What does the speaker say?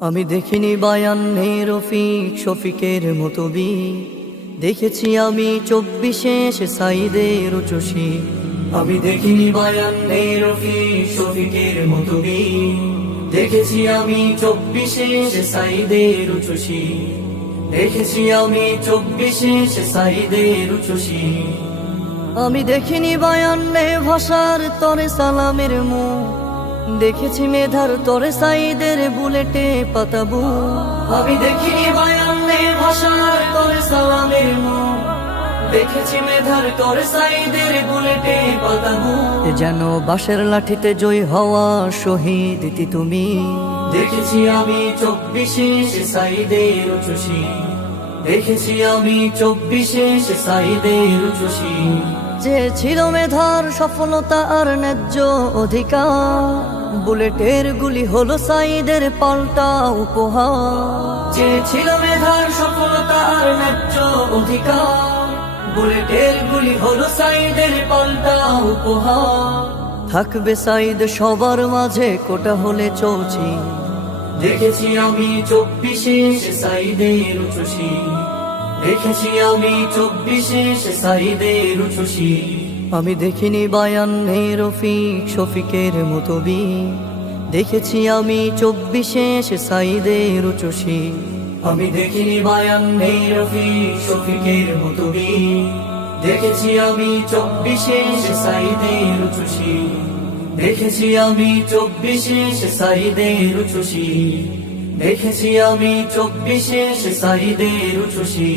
আমি দেখিনি বায়ান্নে রফিক শফিকের মতো বি, দেখেছি আমি 24-এ সে সাইদের উচ্চসী। আমি দেখিনি বায়ান্নে রফিক শফিকের মতো বি, দেখেছি আমি 24-এ সে সাইদের উচ্চসী। দেখেছি আমি 24-এ সে সাইদের উচ্চসী। আমি দেখিনি বায়ান্নে ভাষার তরে সালামের মুখ, দেখেছি মেধার তরে সাইদের বুলেটে পাতাবু। আমি দেখিনি বায়ান্নে ভাষার তরে সালামের মুখ, দেখেছি মেধার তরে সাইদের বুলেটে পাতাবু। যেন বাঁশের লাঠিতে জয় হওয়া শহীদ ইতি তুমি, দেখেছি আমি 24-এ সে সাইদের উচ্চসী। দেখেছি আমি 24-এ সে সাইদের উচ্চসী। যে ছিল মেধার সফলতা আর ন্যায্য অধিকার, বুলেটের গুলি হলো সাইদের পাল্টা উপহার। যে ছিল মেধার সফলতা আর ন্যায্য অধিকার, বুলেটের গুলি হলো সাইদের পাল্টা উপহার। থাকবে সাইদ সবার মাঝে কোটা হলে চৌচি, দেখেছি আমি 24-এ সে সাইদের উচ্চসী। দেখেছি আমি 24-এ সে সাইদের উচ্চসী। আমি দেখিনি বায়ান্নে রফিক শফিকের মতো বি, দেখেছি আমি 24-এ সে সাইদের উচ্চসী। আমি দেখিনি বায়ান্নে রফিক শফিকের মতো বি, দেখেছি আমি 24-এ সে সাইদের উচ্চসী। দেখেছি আমি 24-এ সে সাইদের উচ্চসী। দেখেছি আমি 24-এ সে সাইদের উচ্চসী।